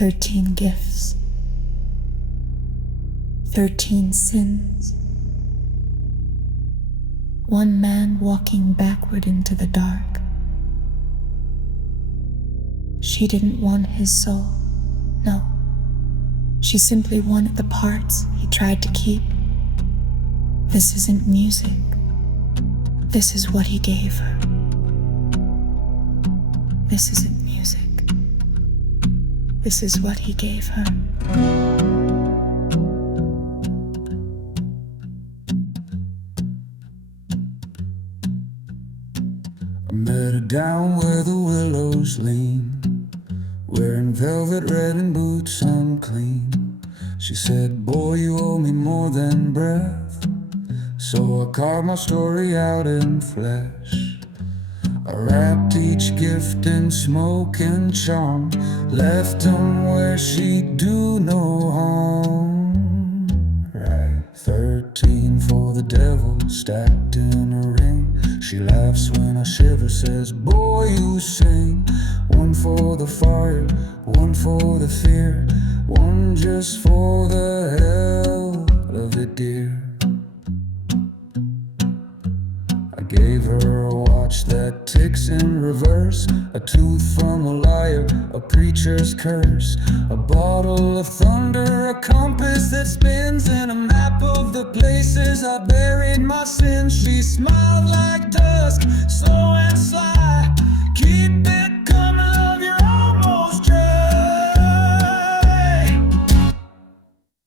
13 gifts, 13 sins. One man walking backward into the dark. She didn't want his soul, no. She simply wanted the parts he tried to keep. This isn't music. This is what he gave her. This isn't music. This is what he gave her. I met her down where the willows lean, wearing velvet red and boots unclean. She said, boy, you owe me more than breath. So I carved my story out in flesh. I wrapped each gift in smoke and charm, left them where she'd do no harm. Right, 13 for the devil, stacked in a ring. She laughs when I shiver, says, boy, you sing. One for the fire, one for the fear, one just for the hell of it, dear. I gave her a watch that ticks in reverse, a tooth from a liar, a preacher's curse, a bottle of thunder, a compass that spins, and a map of the places I buried my sins. She smiled like dusk, slow and sly. Keep it coming, love, you're almost dry.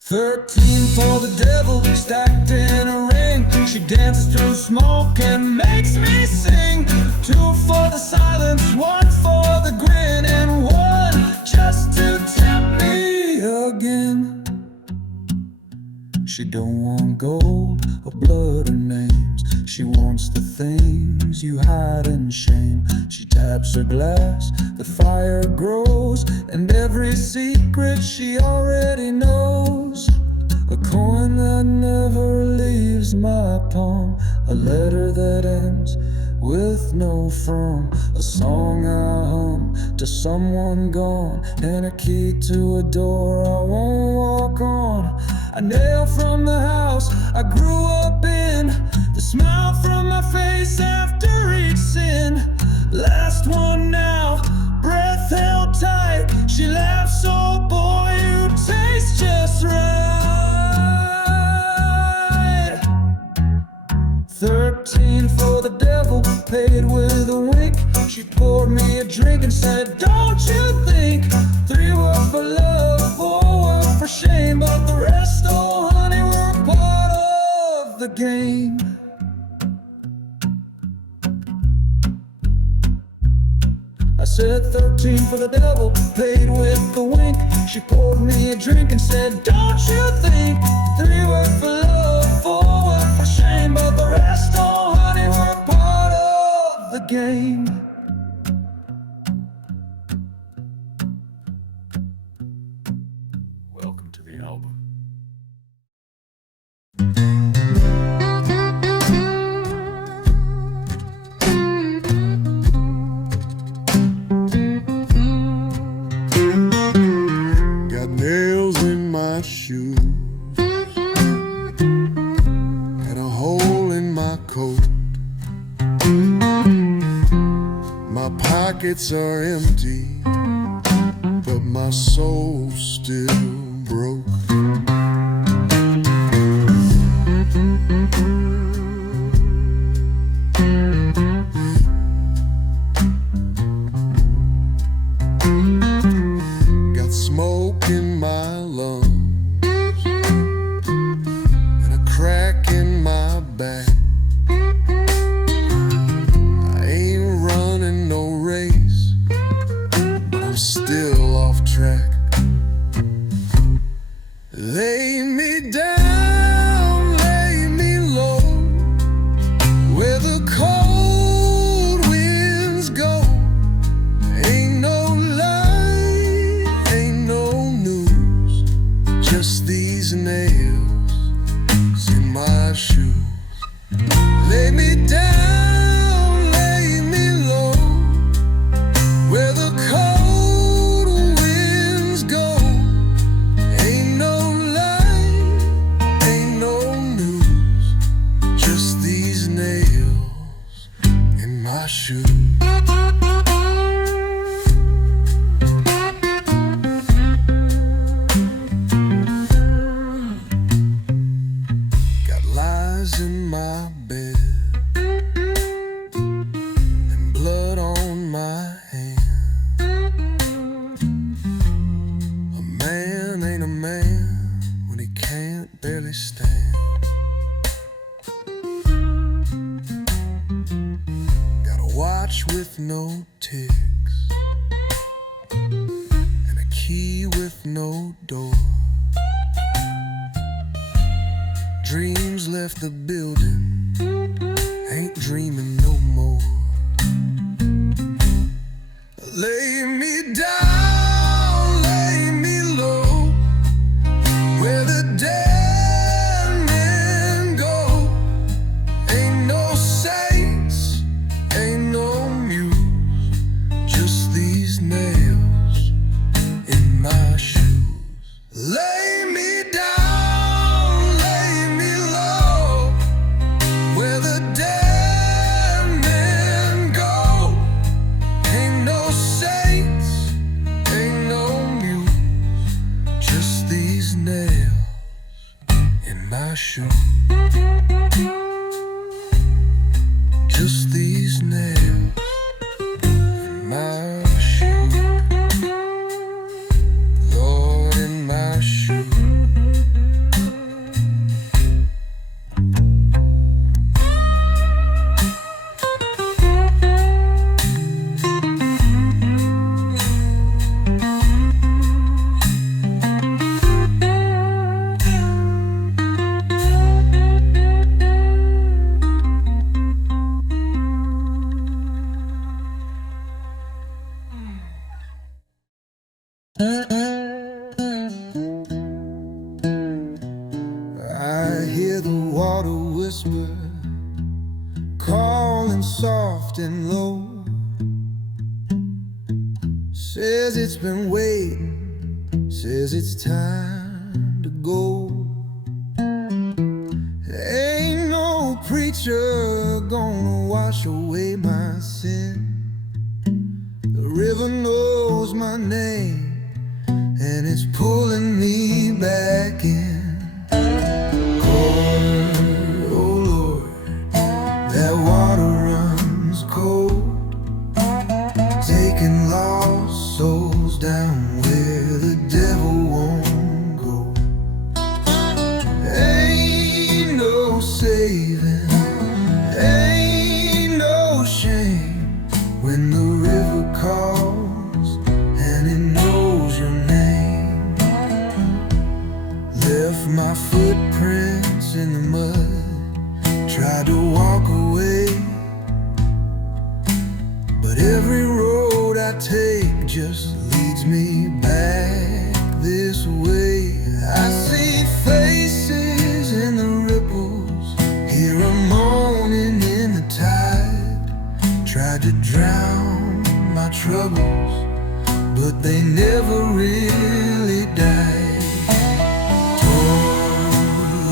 13 for the devil, stacked in a ring. She dances through smoke and makes me sing. 2 for the silence, 1 for the grin, and 1 just to tempt me again. She don't want gold or blood or names. She wants the things you hide in shame. She taps her glass, the fire grows, and every secret she already knows. A coin that never leaves my palm, a letter that ends with no from, a song I hum to someone gone, and a key to a door I won't walk on. A nail from the house I grew up in, the smile from my face after each sin. Last one now, breath held tight. She laughs, so boy, you taste just right. 13 for the devil, paid with a wink. She poured me a drink and said, don't you think? 3 were for love, 4 were for shame, but the rest, oh honey, were part of the game. I said 13 for the devil, paid with a wink. She poured me a drink and said, don't you think? 3 were for love, 4 were for shame, but the rest, oh honey, were part of the game. Welcome to the album. Nails in my shoes and a hole in my coat. My pockets are empty, but my soul's still broke. Got smoke in my lungs and a crack in my back. I ain't running no race, but I'm still off track. Lay me down, lay me low, where the cold winds go. Ain't no light, ain't no news, just these nails in my shoes. Lay me down, lay me low, where the cold with no door. Dreams left the building, ain't dreaming no more. Lay me down, lay me low, where the dead men go. Ain't no saints, ain't no muse, just these nails in my shoes. Lay me down, lay me low, where the dead men go. Ain't no saints, ain't no muse, just these nails in my shoe. Just these nails in my shoe. Lord, in my shoe. I hear the water whisper, calling soft and low. Says it's been waiting, says it's time to go. Ain't no preacher gonna wash away my sin. The river knows my name, and it's pulling me back in. Lord, oh Lord, that water runs cold, taking lost souls down where the devil won't go. Ain't no saving, ain't no shame when the river calls and it knows your name. Left my footprints in the mud, tried to walk away, but every road I take just leads me back this way. I see faces in the ripples, hear a moaning in the tide. Tried to drown my troubles, but they never really died.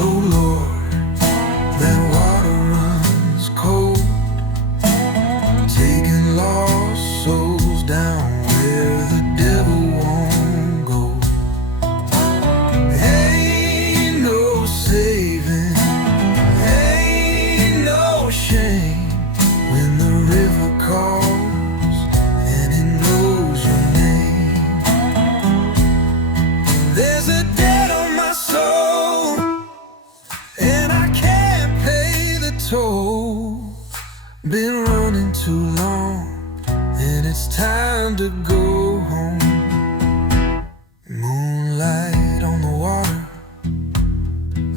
Oh Lord, that water runs cold, taking lost souls down where the devil won't go. Ain't no saving, ain't no shame when the river calls and it knows your name. There's a debt on my soul, and I can't pay the toll. Been running too long, and it's time to go home. Moonlight on the water,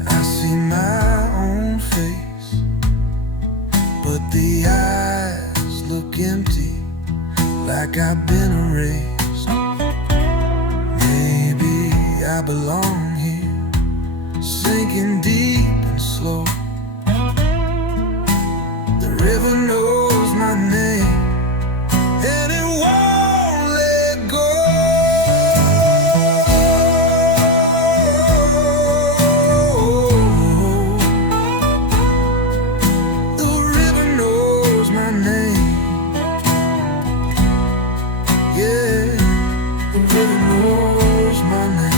I see my own face, but the eyes look empty, like I've been erased. Maybe I belong here, sinking deep and slow. The river knows my name, and it won't let go. The river knows my name. Yeah, the river knows my name.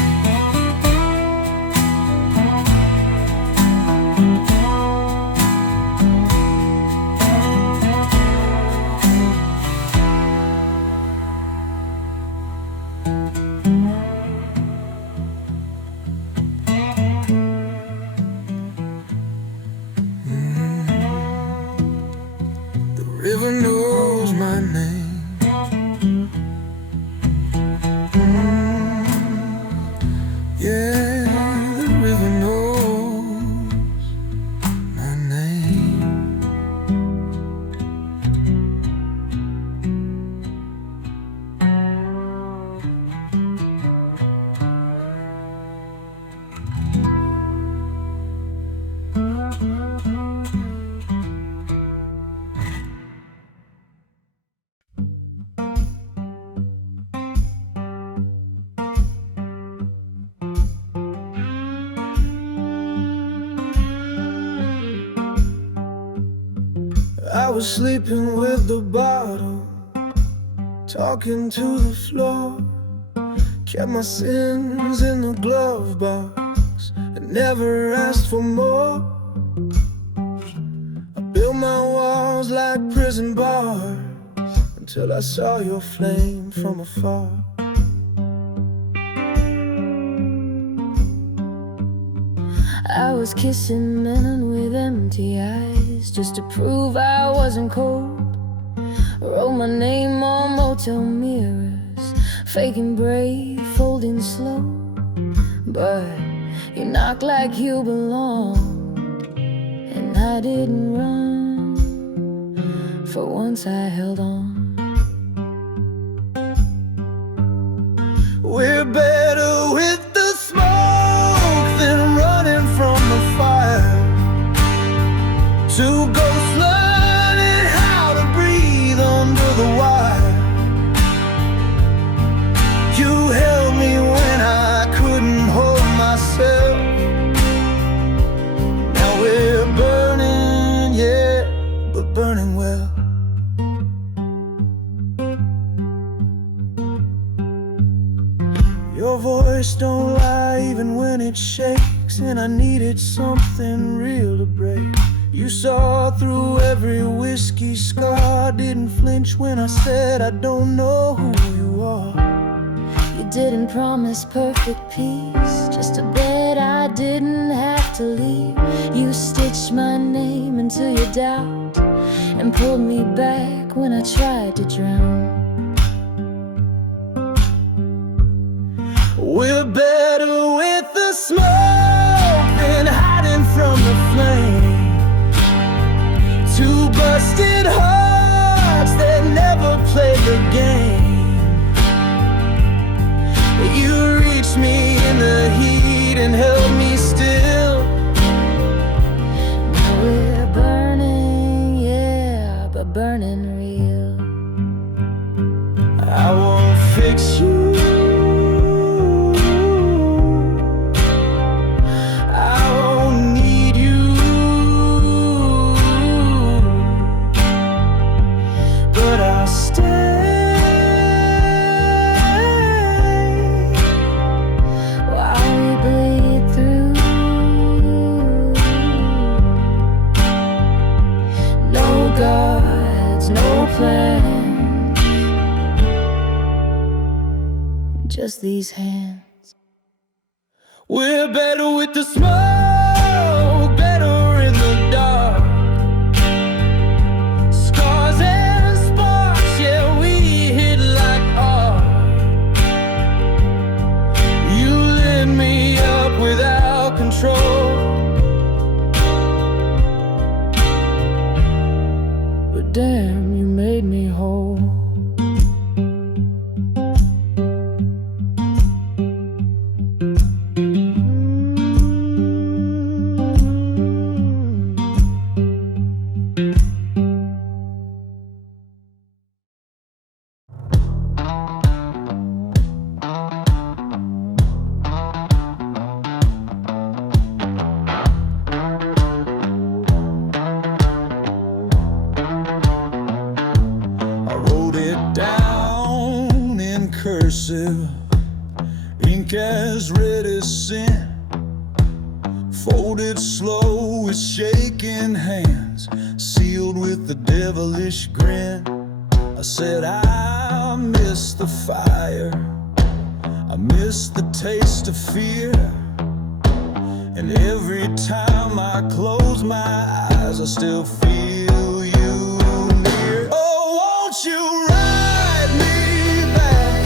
was sleeping with the bottle, talking to the floor. Kept my sins in the glove box and never asked for more. I built my walls like prison bars until I saw your flame from afar. I was kissing men with empty eyes just to prove I wasn't cold. Wrote my name on motel mirrors, faking brave, folding slow. But you knocked like you belonged, and I didn't run. For once I held on. We're better with the smoke than running from the fire. Two ghosts learning how to breathe under the wire. You held me when I couldn't hold myself. Now we're burning, yeah, but burning well. Your voice don't lie even when it shakes, and I needed something real to break. You saw through every whiskey scar, didn't flinch when I said I don't know who you are. You didn't promise perfect peace, just a bed I didn't have to leave. You stitched my name into your doubt and pulled me back when I tried to drown. We're better with the smoke than hiding from the flame. Two busted hearts that never played the game. You reached me in the heat and held me still. Now we're burning, yeah, but burning real. I won't fix you, just these hands. We're better with the smoke, better in the dark. Scars and sparks, yeah, we hit like art. You lit me up without control, but damn, you made me whole. Down in cursive, ink as red as sin, folded slow with shaking hands, sealed with the devilish grin. I said I miss the fire, I miss the taste of fear, and every time I close my eyes I still feel you near. Oh, won't you ride me back?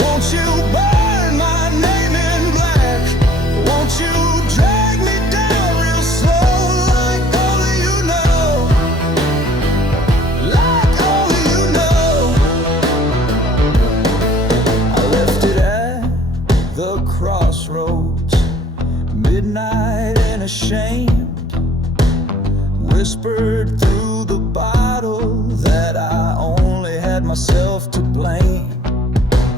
Won't you burn my name in black? Won't you drag me down real slow like only you know? Like only you know. I left it at the crossroads, midnight and ashamed, whispered through the bottle that I only had myself to blame.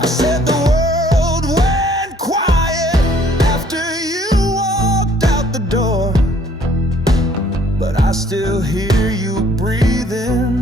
I said the world went quiet after you walked out the door, but I still hear you breathing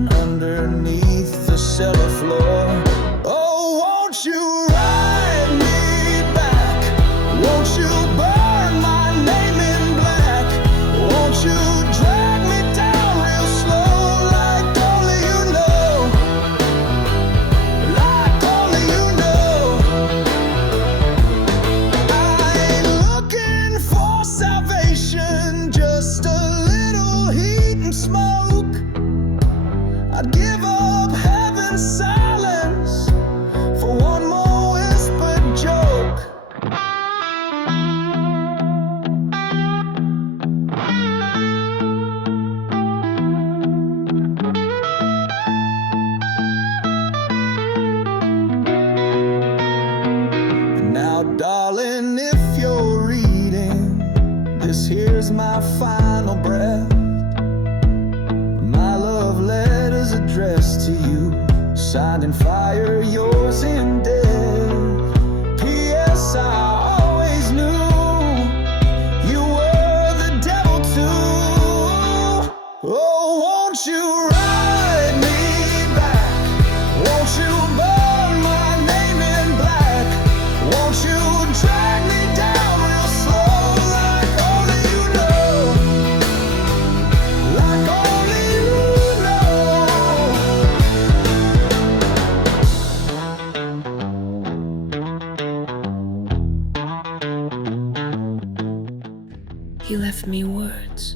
He left me words,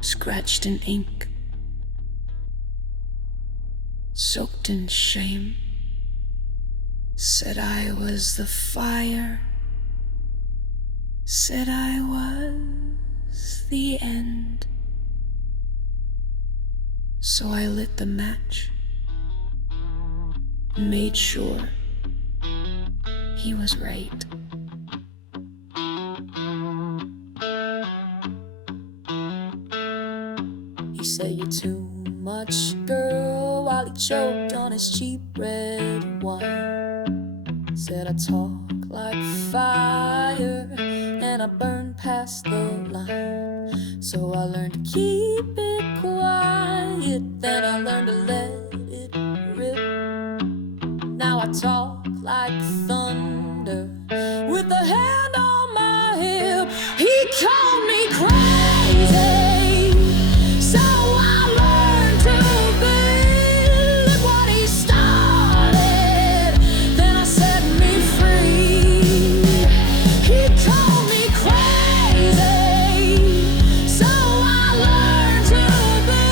scratched in ink, soaked in shame. Said I was the fire, said I was the end. So I lit the match, made sure he was right. He said, "You're too much, girl," while he choked on his cheap red wine. Said I talk like fire and I burn past the line. So I learned to keep it quiet, then I learned to let it rip. Now I talk like thunder with a hand on my hip. He called me crazy, so I learned to be. Look what he started, then I set me free. He called me crazy, so I learned to be.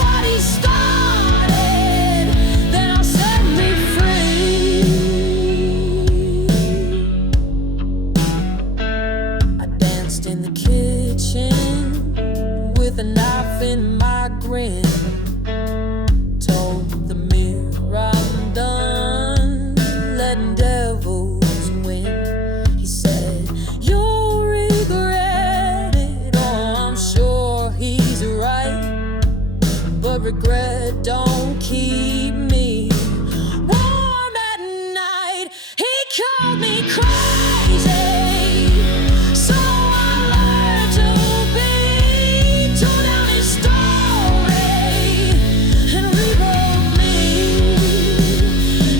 What he started, then I set me free. I danced in the kitchen with a knife in my grin. Told the mirror I'm done letting devils win. He said, "You'll regret it." Oh, I'm sure he's right, but regret don't keep me warm at night. He called me crazy, so I learned to be. Tore down his story and rewrote me.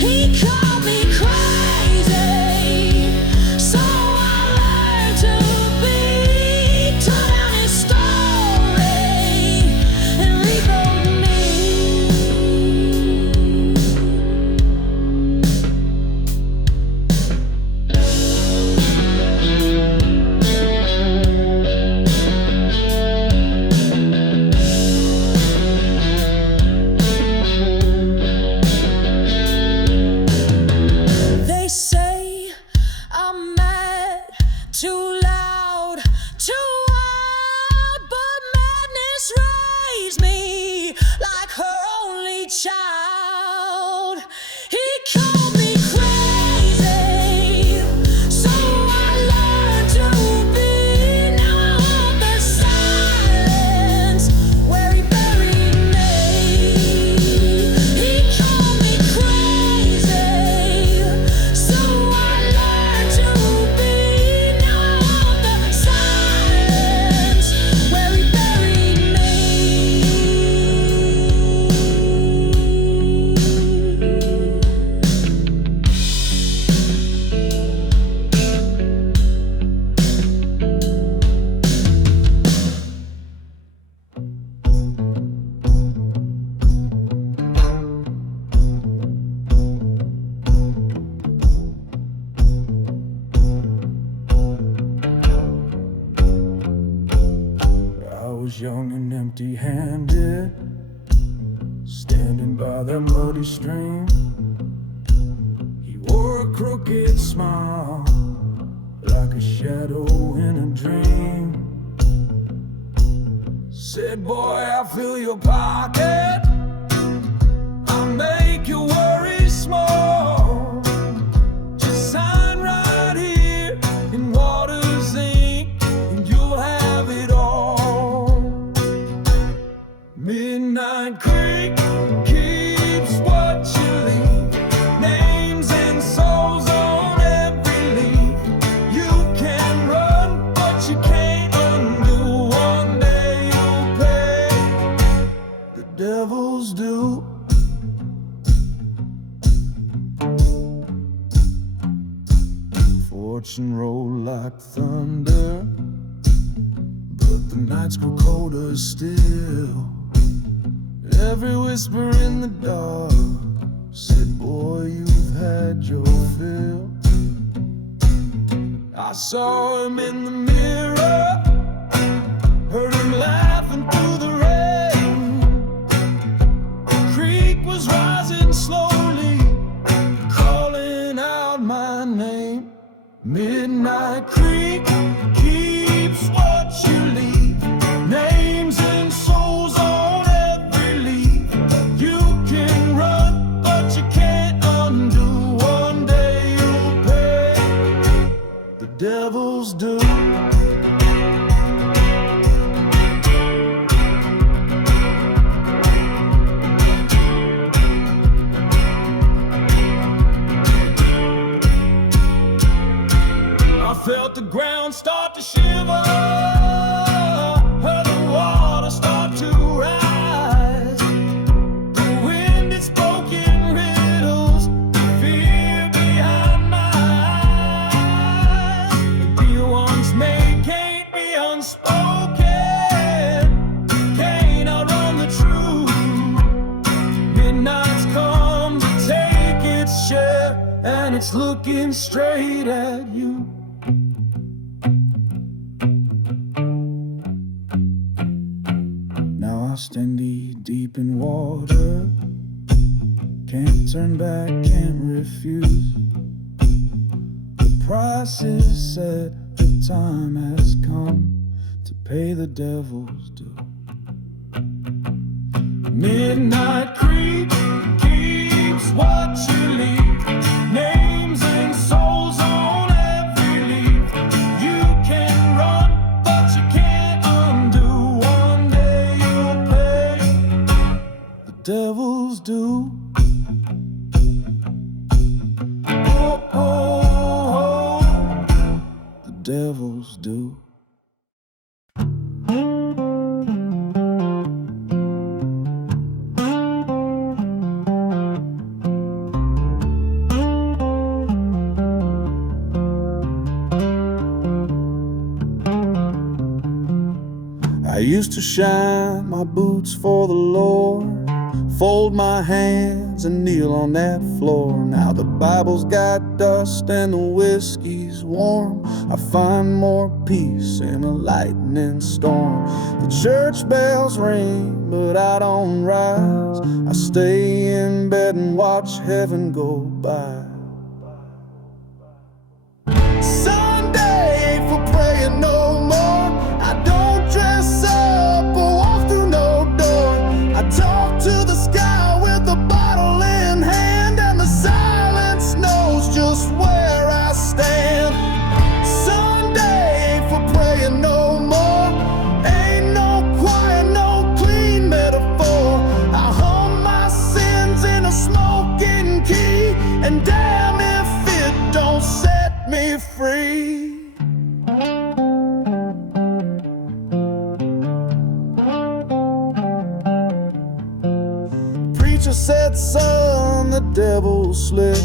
He called me crazy, so I learned to be. Tore down his story and rewrote me. They say I'm mad, too loud, too wild, but madness raised me like her only child. He called me crazy, so I learned to be. Now I want the silence where he buried me. He called me crazy, so I learned to be. Now I want the silence where he buried me. I was young and empty-handed, standing by that muddy stream. He wore a crooked smile, like a shadow in a dream. Said, "Boy, I'll fill your pocket, I'll make your worries small. Just sign right here in water's ink, and you'll have it all." Midnight Creek keeps what you leave, names and souls on every leaf. You can run, but you can't undo. One day you'll pay, the devil's due. Fortune rolled like thunder, but the nights grew colder still. Every whisper in the dark said, "Boy, you've had your fill." I saw him in the mirror, heard him laughing through the rain. The creek was rising slowly, calling out my name. Midnight Creek keeps what you leave, names and souls on every leaf. You can run, but you can't undo. One day you'll pay the devil's due. Felt the ground start to shiver, heard the water start to rise. The wind it spoke in riddles, fear behind my eyes. The deal once made can't be unspoken, can't outrun the truth. Midnight's come to take its share, and it's looking straight at you. Stand deep in water, can't turn back, can't refuse. The price is set, the time has come to pay the devil's due. Midnight Creek keeps what you leave, names and souls on every leaf. You can run, but you can't undo. Devil's due. Oh, oh, oh, the devil's due. I used to shine my boots for the Lord, fold my hands and kneel on that floor. Now the Bible's got dust and the whiskey's warm. I find more peace in a lightning storm. The church bells ring, but I don't rise. I stay in bed and watch heaven go by. Sunday ain't for praying no more. I don't dress up or walk through no door. I talk to the sky with a bottle in hand, and the silence knows just where I stand. Sunday ain't for praying no more. Ain't no choir, no clean metaphor. I hum my sins in a smoking key, and damn if it don't set me free. Preacher said, son, the devil's slick,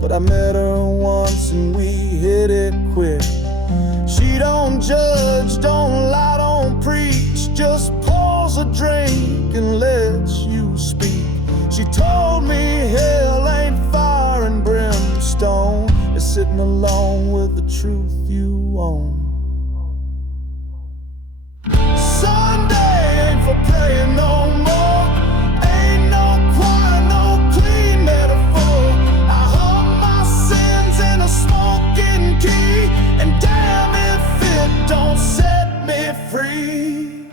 but I met her once and we hit it quick. She don't judge, don't lie, don't preach, just pours a drink and lets you speak. She told me hell ain't fire and brimstone, it's sitting alone with the truth you own. Sunday ain't for praying no more. Don't set me free.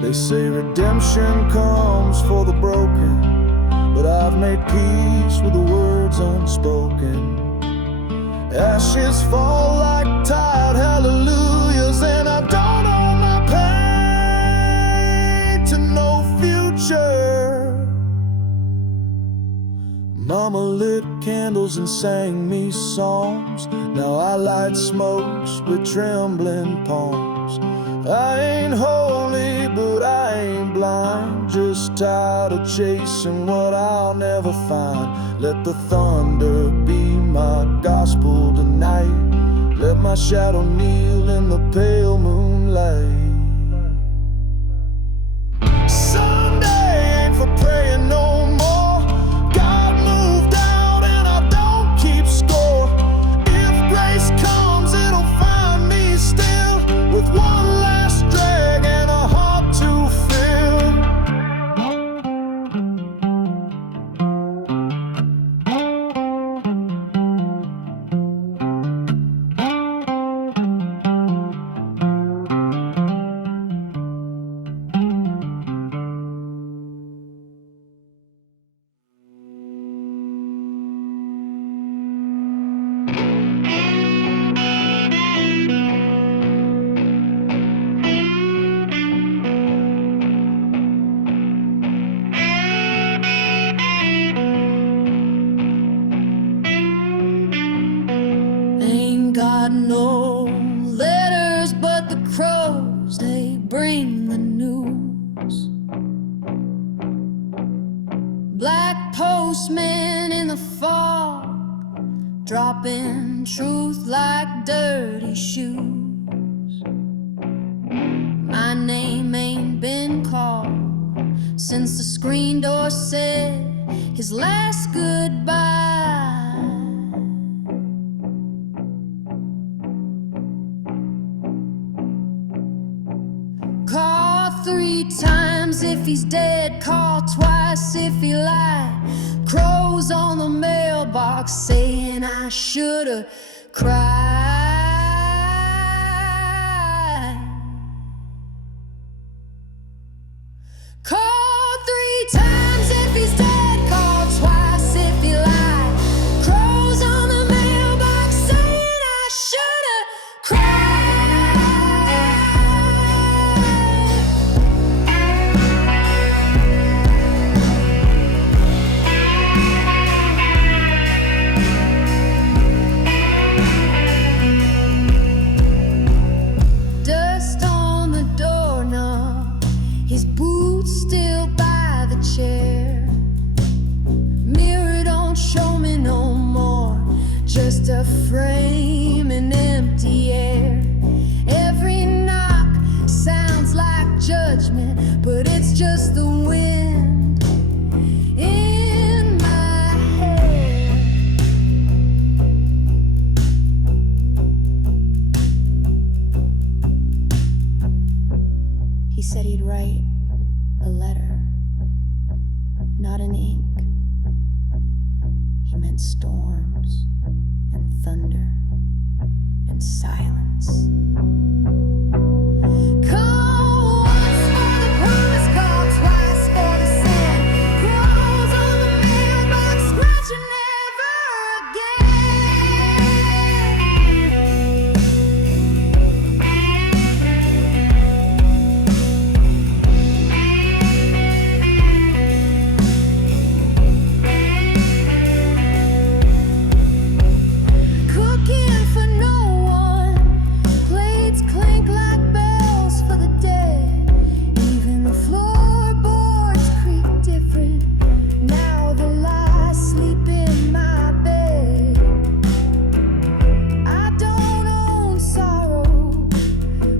They say redemption comes for the broken, but I've made peace with the words unspoken. Ashes fall like tide hallelujahs, and I don't owe my pain to no future. Mama lit candles and sang me songs. Now I light smokes with trembling palms. I ain't holy, but I ain't blind. Just tired of chasing what I'll never find. Let the thunder be my gospel tonight. Let my shadow kneel in the pale moonlight. Sunday ain't for praying no more. God moved out and I don't keep score. got no letters, but the crows, they bring the news. Black postman in the fog, dropping truth like dirty shoes. My name ain't been called since the screen door said his last goodbye. Call 3 times if he's dead, call twice if he lied. Crows on the mailbox saying I should've cried. Call 3 times if he's dead, call twice if he lied. Crows on the mailbox saying I should've cried. Dust on the doorknob, his boots still by the chair. Mirror don't show me no more, just a frame in empty air. Every knock sounds like judgment, but it's just the wind in my hair. He said he'd write a letter, not in ink. He meant storms and thunder and silence. Call once for the promise, call twice for the sin. Crows on the mailbox scratching never cooking for no one. Plates clink like bells for the dead. Even the floorboards creak different. Now the lies sleep in my bed. I don't own sorrow,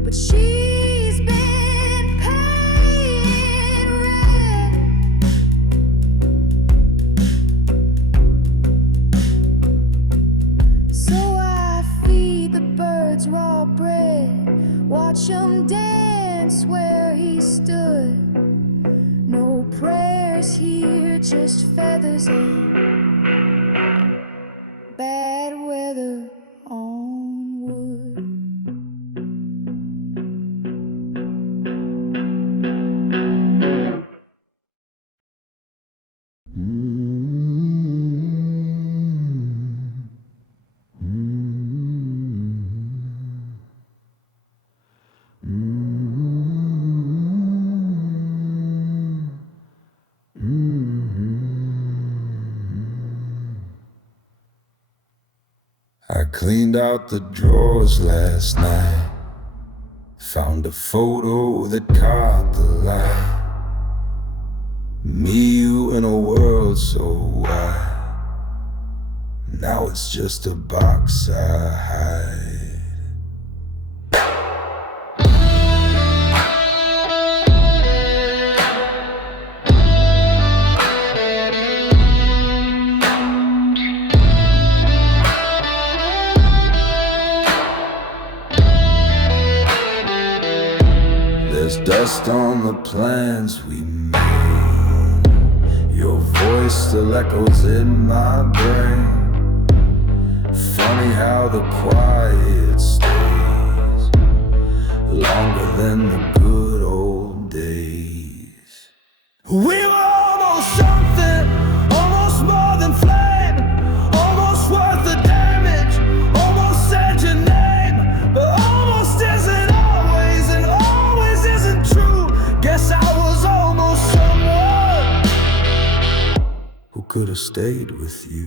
but she's been paying rent. So I feed the birds raw bread, watch 'em dance where he stood. No prayers here, just feathers and bad weather on wood. I cleaned out the drawers last night, found a photo that caught the light. Me, you, in a world so wide. Now it's just a box I hide. There's dust on the plans we made. Your voice still echoes in my brain. Funny how the quiet stays longer than the good old days. We were almost something, almost more than flame, almost worth the damage, almost said your name, but almost isn't always, and always isn't true. Guess I was almost someone who could have stayed with you.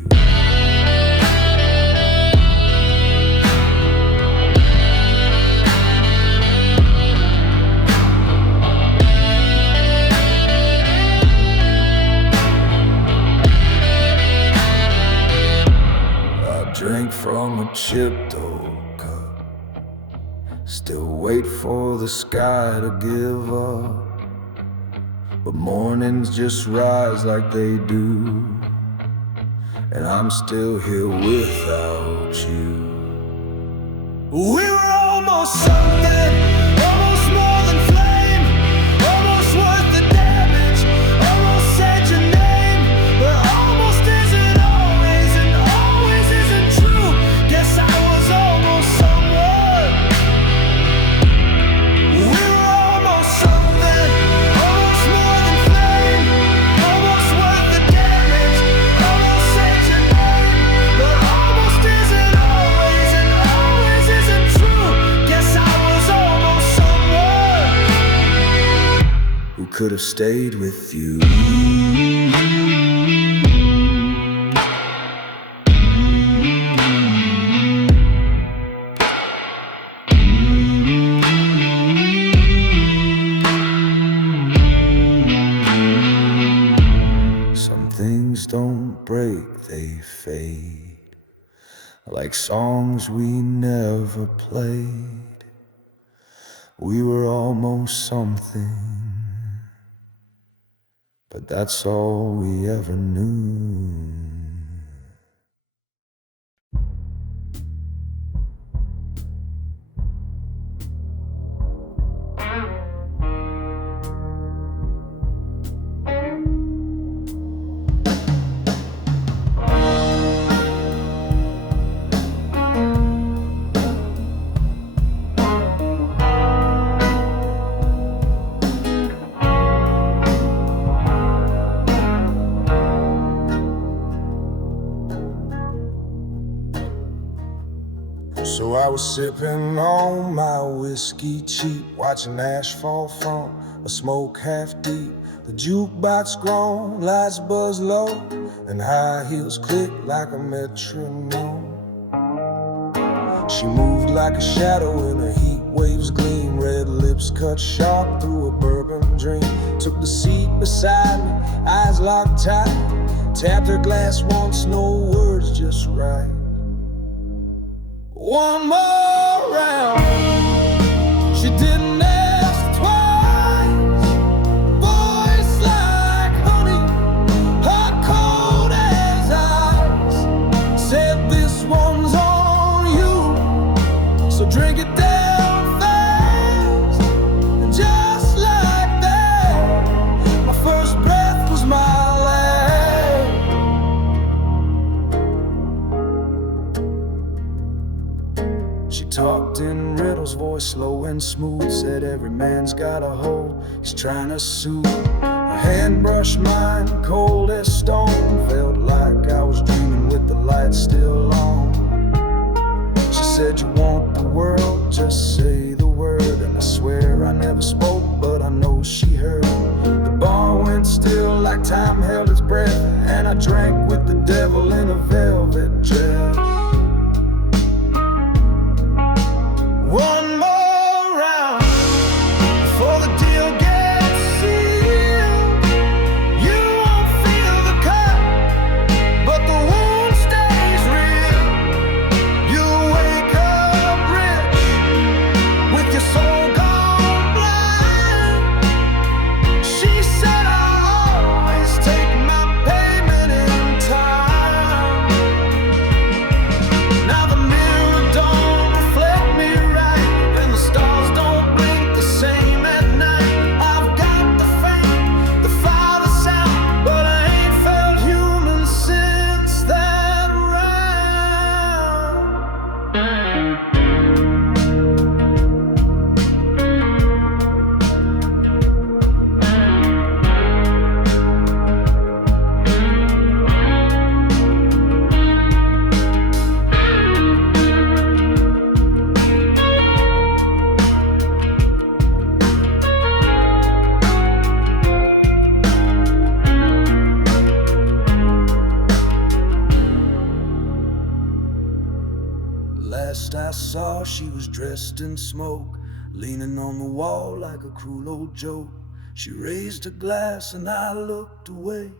from a chipped old cup. Still wait for the sky to give up, but mornings just rise like they do, and I'm still here without you. We were almost something, almost more than flame, almost worth the damage, almost said your name, but almost isn't always, and always isn't true. Guess I was almost someone. We were almost something, almost more than flame, almost worth the damage, almost said your name, but almost isn't always, and always isn't true. Guess I was almost someone who could have stayed with you. Some things don't break, they fade, like songs we never played. We were almost something, but that's all we ever knew. So I was sipping on my whiskey cheap, watching ash fall from a smoke half deep. The jukebox groan, lights buzz low, and high heels click like a metronome. She moved like a shadow in a heat wave's gleam, red lips cut sharp through a bourbon dream. Took the seat beside me, eyes locked tight, tapped her glass once, no words, just right. One more round. She didn't ask twice. Voice like honey, hot cold as ice. Said this one's on you, so drink it down fast. And just like that, my first breath was my last. She talked in riddles, voice slow and smooth, said every man's got a hole he's trying to soothe. Her hand brushed mine, cold as stone, felt like I was dreaming with the lights still on. She said, you want the world, just say the word. And I swear I never spoke, but I know she heard. The bar went still like time held its breath, and I drank with the devil in a velvet dress. One more round before the deal gets sealed. You won't feel the cut, but the wound stays real. You'll wake up rich with your soul gone blind. She said I'll always take my payment in time. Now the mirror don't reflect me right, and the stars don't blink the same at night. I've got the fame, the fire, the sound, but I ain't felt human since that round. Last I saw, she was dressed in smoke, leaning on the wall like a cruel old joke. She raised a glass and I looked away,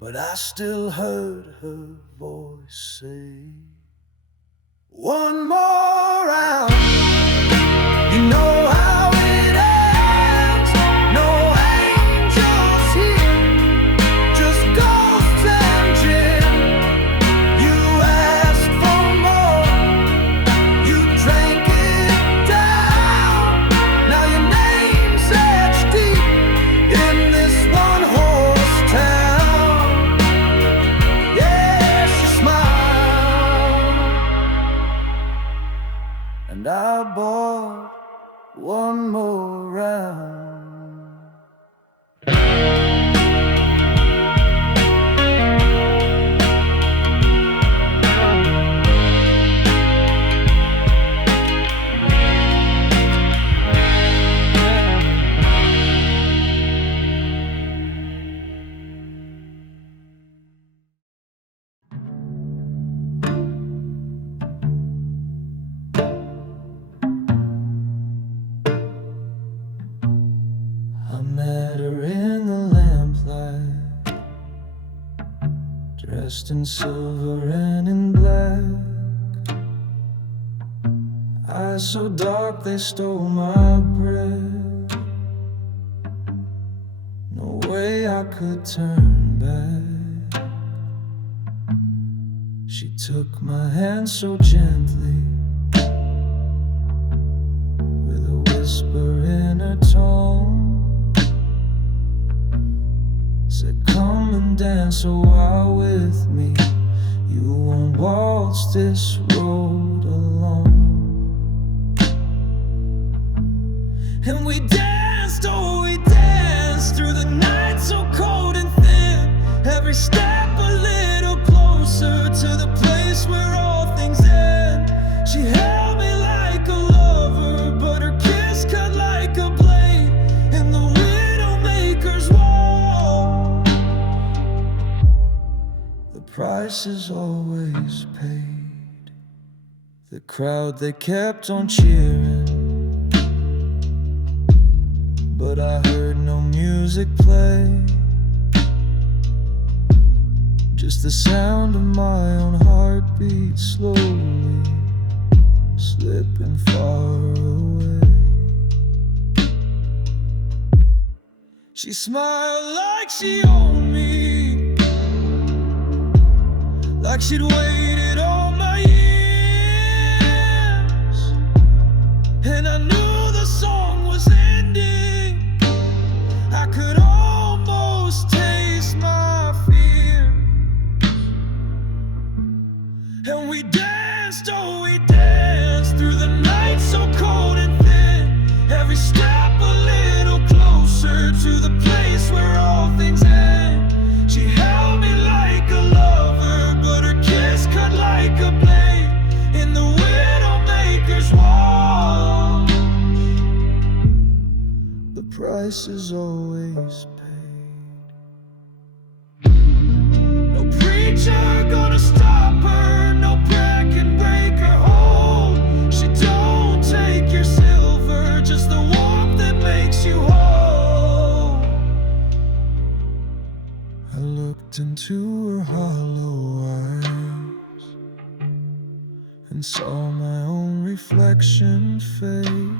but I still heard her voice say, One more round. You know how it ends. No angels here, just ghosts and gin. You asked for more, you drank it down. Now your name's etched deep in this one-horse town. Yeah, she smiled, and I bought one more round. I met her in the lamplight, dressed in silver and in black. Eyes so dark they stole my breath. No way I could turn back. She took my hand so gently, with a whisper in her tone. Said, come and dance a while with me. You won't waltz this road alone. And we danced, oh we danced, through the night so cold and thin. Every step a little closer to the place where all things end. She held me like a lover, but her kiss cut like a blade in the widowmaker's wall. The price is always paid. The crowd, they kept on cheering, but I heard no music play. Just the sound of my own heartbeat slowly slipping far away. She smiled like she owned me, like she'd waited all my years. And I knew the song was ending. I could almost taste my fear. And we danced, oh we danced, through the night so cold and thin. Every step a little closer to the place where all things end. She held me like a lover, but her kiss cut like a blade in the widowmaker's wall. The price is always paid. No preacher gonna stop her, no prayer can break her hold. She don't take your silver, just the warmth that makes you whole. I looked into her hollow eyes and saw my own reflection fade,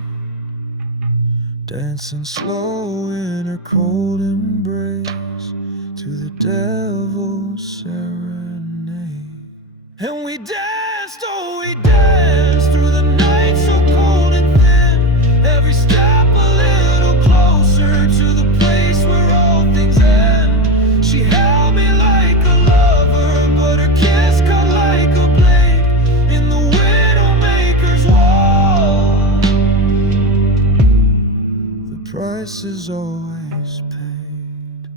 dancing slow in her cold embrace to the devil's serenade. And we danced, oh we danced, through the night so cold and thin. Every step a little closer to the place where all things end. She held me like a lover, but her kiss cut like a blade in the widowmaker's wall. The price is always paid.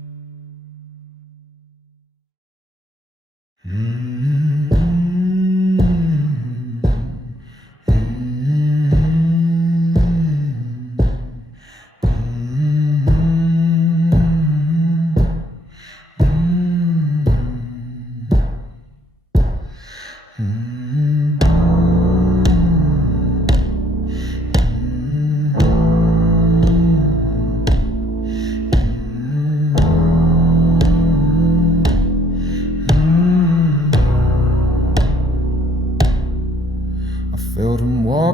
Mm-hmm.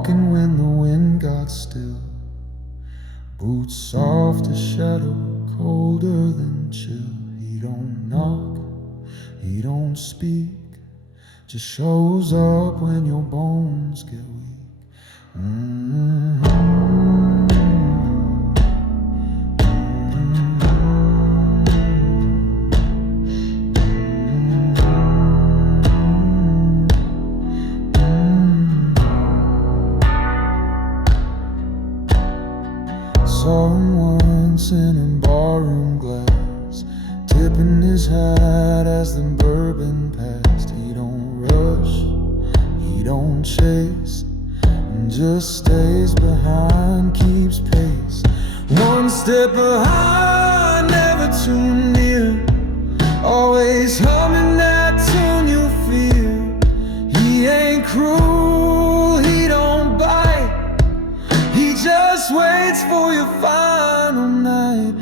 walking when the wind got still. Boots soft as shadow, colder than chill. He don't knock, he don't speak, just shows up when your bones get weak. Saw him once in a barroom glass, tipping his hat as the bourbon passed. He don't rush, he don't chase, and just stays behind, keeps pace. One step behind, never too near, always humming that tune you fear. He ain't cruel, he don't bite, he just waits for your final night.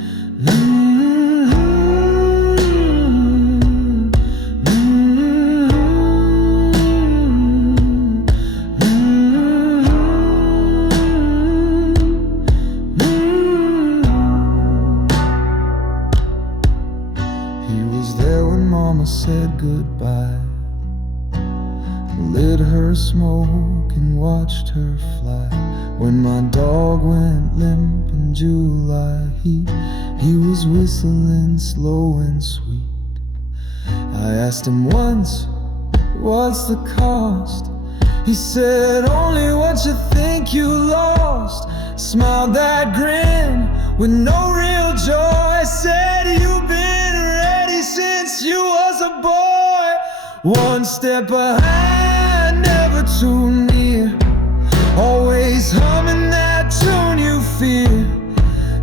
He was there when Mama said goodbye, lit her smoke and watched her fly. When my dog went limp in July, he was whistling slow and sweet. I asked him once, what's the cost? He said, only what you think you lost. Smiled that grin with no real joy, said, you've been ready since you was a boy. One step behind, never too near, always humming that tune you fear.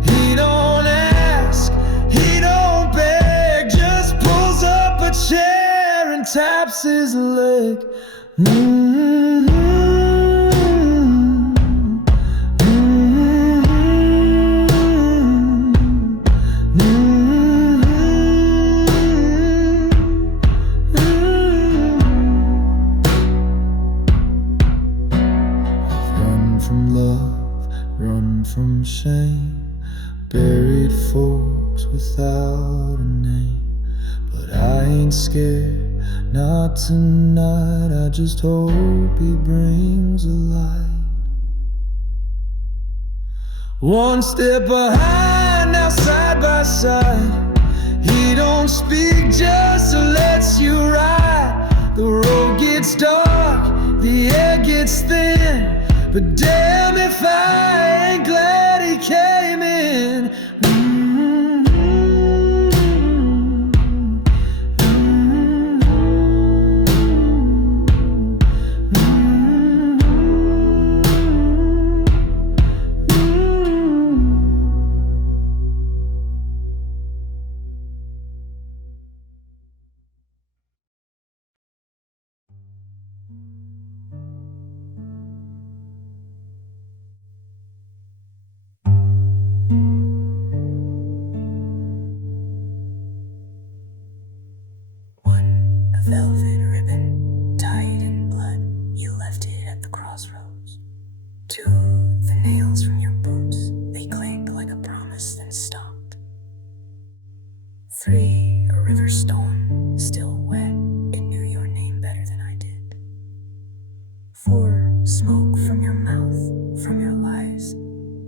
He don't ask, he don't beg, just pulls up a chair and taps his leg. From love, run from shame, buried folks without a name. But I ain't scared, not tonight, I just hope he brings a light. One step behind, now side by side. He don't speak, just lets you ride. The road gets dark, the air gets thin, but damn if I ain't glad he came in. Velvet ribbon tied in blood, you left it at the crossroads. 2, the nails from your boots, they clanged like a promise, then stopped. 3, a river stone, still wet, it knew your name better than I did. 4, smoke from your mouth, from your lies,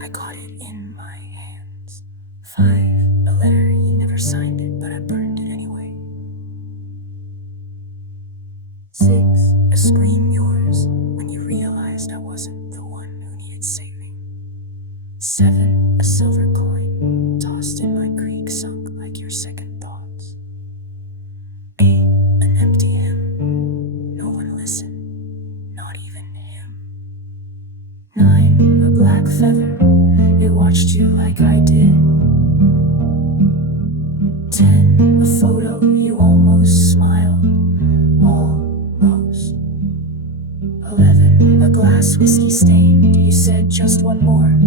I caught it in my hands. 5, a letter, you never signed it, but I burned it anyway. 6, a scream yours when you realized I wasn't the one who needed saving. 7, a silver coin tossed in my creek, sunk like your second thoughts. 8, an empty hymn, no one listened, not even him. 9, a black feather, it watched you like I did. 10, a photo, you almost smiled, almost. 11, a glass whiskey stained, you said just one more,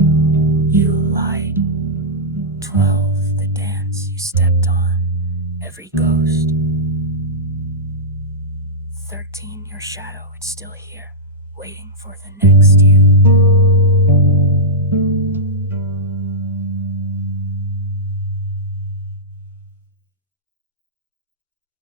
you lied. 12, the dance you stepped on, every ghost. 13, your shadow, it's still here, waiting for the next you.